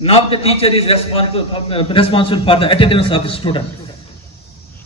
Now the teacher is responsible for the attendance of the student.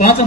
5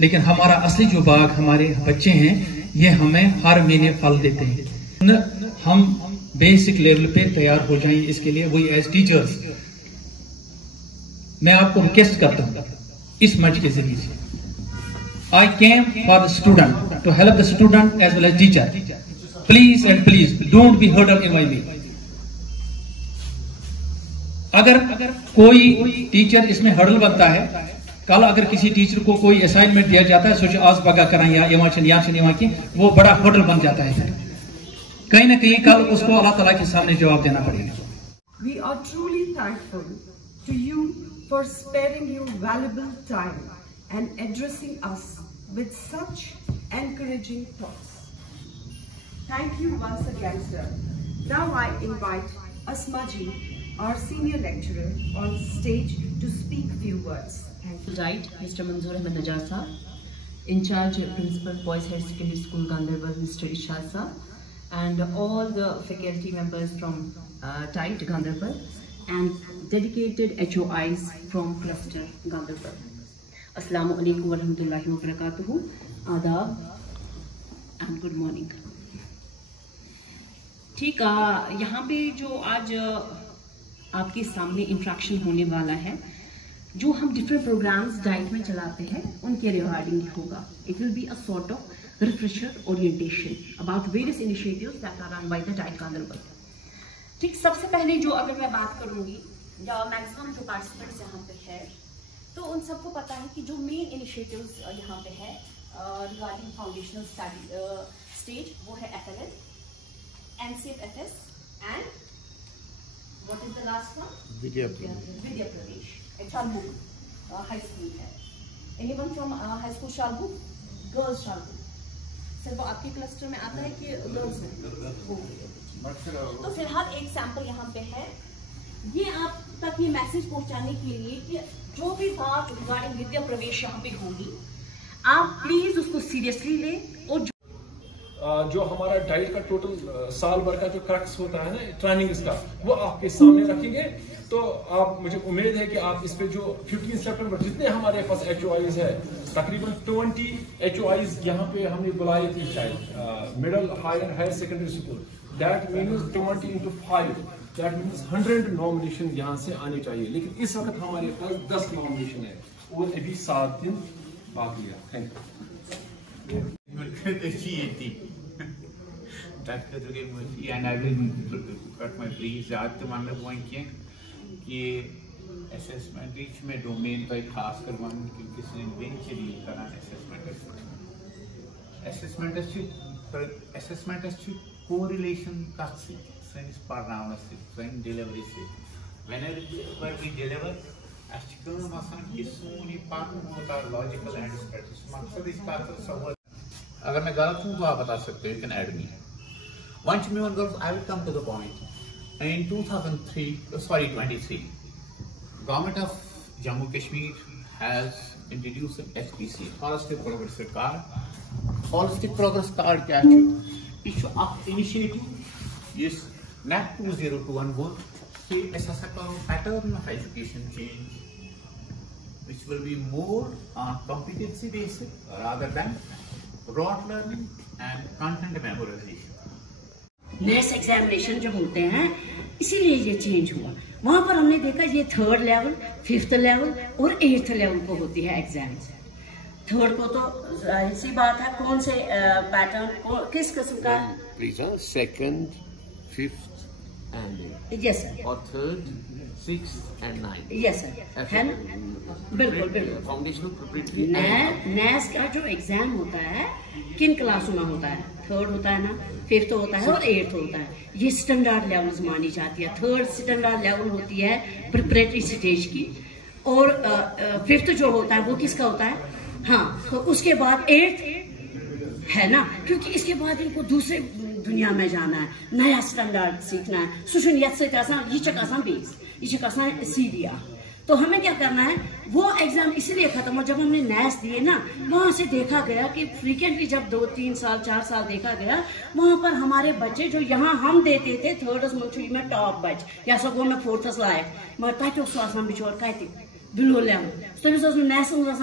لیکن ہمارا اصلی جو باغ ہمارے بچے ہیں یہ ہمیں ہر مہینے پھل دیتے ہیں. ہم بیسک لیول پہ تیار ہو جائیں اس کے لیے. وہی ایز ٹیچرز میں آپ کو ریکویسٹ کرتا ہوں اس منچ کے ذریعے سے. I came for the student, to help the student as well as teacher. Please and please don't be hurdle in my way. اگر کوئی ٹیچر اس میں ہرڈل بنتا ہے, کل اگر کسی ٹیچر کو کوئی اسائنمنٹ دیا جاتا ہے سوچے آج بگا کریں یا یہاں کی وہ بڑا ہرڈل بن جاتا ہے. کہیں نہ کہیں کل اس کو اللہ تعالیٰ کے سامنے جواب دینا پڑے گا. We are truly thankful to you for sparing your valuable time and addressing us with such encouraging thoughts. Thank you once again, sir. Now I invite Asmaji, our senior lecturer, on stage to speak few words. Thank you. Right, Mr. Manzoor Ahmed Najjar sir, in charge Principal Boys Higher Secondary School Ganderbal, Mr. Ishaq sir, and all the faculty members from TITE Ganderbal and dedicated HOIs from Cluster Ganderbal. السلام علیکم ورحمۃ اللہ وبرکاتہ. آداب and good morning. ٹھیک ہے, یہاں پہ جو آج آپ کے سامنے انٹریکشن ہونے والا ہے, جو ہم ڈفرینٹ پروگرامز ڈائٹ میں چلاتے ہیں ان کے ریگارڈنگ ہوگا. It will be a sort of refresher orientation about various initiatives that are run by the DIET Ganderbal. ٹھیک, سب سے پہلے جو اگر میں بات کروں گی, یا میکسیمم جو پارٹیسپینٹس یہاں پہ ہے تو ان سب کو پتا ہے کہ جو مین انیشیٹیوز یہاں پہ ہے ریگارڈنگ فاؤنڈیشنل اسٹیج وہ ہے FLL, NCFFS and what is the last one, Vidya Pradesh Shalbug high school ہے. Any one from high school Shalbug, girls Shalbug, صرف وہ آپ کے کلسٹر میں آتا ہے کہ گرلز میں؟ تو فی الحال ایک سیمپل یہاں پہ ہے, یہ آپ تک یہ میسج پہنچانے کے لیے کہ جو بھی بات ریگارڈنگ ودیا پرویش یہاں پہ ہوگی آپ پلیز اس کو سیریسلی لیں. اور جو ہمارا ڈائٹ کا ٹوٹل سال بھر کا جو کریکٹس ہوتا ہے نا ٹریننگز کا, وہ آپ کے سامنے رکھیں گے. تو آپ, مجھے امید ہے کہ آپ اس پہ جو 15 سپٹمبر جتنے ہمارے پاس HOIs ہے, تقریباً 20 HOIs یہاں پہ ہم نے بلائے تھے شاید middle higher secondary school. That means 20 into 5, that means 100 nomination یہاں سے آنے چاہیے. لیکن اس وقت ہمارے پاس 10 نامنیشن ہے اور ابھی 7 دن باقی ہے. Thank you. And I will cut my brief. زیادہ تو ون پوائنٹ کہ اسسمنٹ میں ڈومین کا خاص کر ون کس نے وینچری کران اسسمنٹس کوریلیشن کت سنس پڑھناونس سن delivery whenever we deliver آسان کہ سون یہ پڑھن ہوتا لاجیکل اینڈ مقصد اس کا اگر میں غلط ہوں تو آپ بتا سکتے ہو, you can add me. Once me one girls, I will come to the point. In 2023, Government of Jammu Kashmir has introduced an HPC, Holistic Progress Card. Holistic Progress Card kya hai? It's an initiative. Yes, NAP 2021 say assess a pattern of education change, which will be more on competency based rather than rote learning and content memorization. نیس examination جب ہوتے ہیں اسی لیے یہ change ہوا. وہاں پر ہم نے دیکھا یہ 3rd لیول, 5th لیول اور 8th لیول کو ہوتی ہے ایگزام. 3rd کو تو ظاہر سی بات ہے کون سے پیٹرن کس قسم کا, 2nd, 5th and یس سر, اور 3rd, 6th and 9th. یس سر, ہے نا, بالکل بالکل. فاؤنڈیشنل پریپریٹری نیس کا جو ایگزام ہوتا ہے کن کلاسوں میں ہوتا ہے, 3rd ہوتا ہے نا, 5th ہوتا ہے اور 8th ہوتا ہے. یہ اسٹینڈرڈ لیولز مانی جاتی ہے. 3rd اسٹینڈرڈ لیول ہوتی ہے پریپریٹری اسٹیج کی, اور 5th جو ہوتا ہے وہ کس کا ہوتا ہے, ہاں, تو اس کے بعد 8th ہے نا, کیونکہ اس کے بعد ان کو دوسرے دنیا میں جانا ہے, نیا اسٹینڈرڈ سیکھنا ہے. سو چھُنہٕ یتھ سۭتۍ آسان, یہ چھکھ آسان بیس, یہ چھکھ آسان سیدھیا. تو ہمیں کیا کرنا ہے, وہ ایگزام اسی لیے ختم ہو. جب ہم نے نیس دیے نا, وہاں سے دیکھا گیا کہ فریکوینٹلی جب 2-3 سال 4 سال دیکھا گیا, وہاں پر ہمارے بچے جو یہاں ہم دیتے تھے 3rd میں ٹاپ بچ یا سو میں 4th لائق, مگر تتہِ اوس سُہ آسان بِچور کتہِ below level. So this was national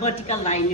vertical line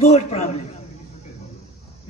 word problem.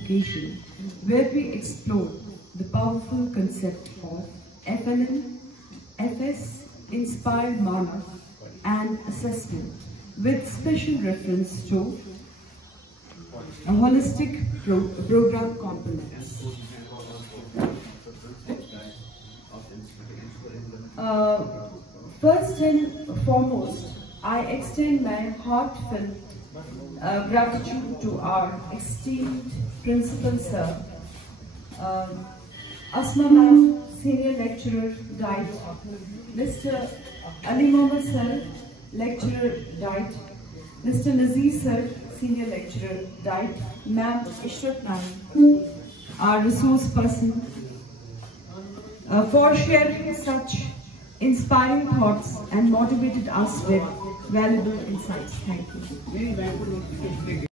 occasion where we explore the powerful concept of FLM, FS, inspired manner and assessment with special reference to a holistic program components. First and foremost, I extend my heartfelt gratitude to our esteemed Principal Sir, Asma Ma'am, Senior Lecturer, Diet, Mr. Ali Mohammed Sir, Lecturer, Diet, Mr. Nazir Sir, Senior Lecturer, Diet, Ma'am Ishrat Ma'am, our resource person, for sharing such inspiring thoughts and motivated us with valuable insights. Thank you.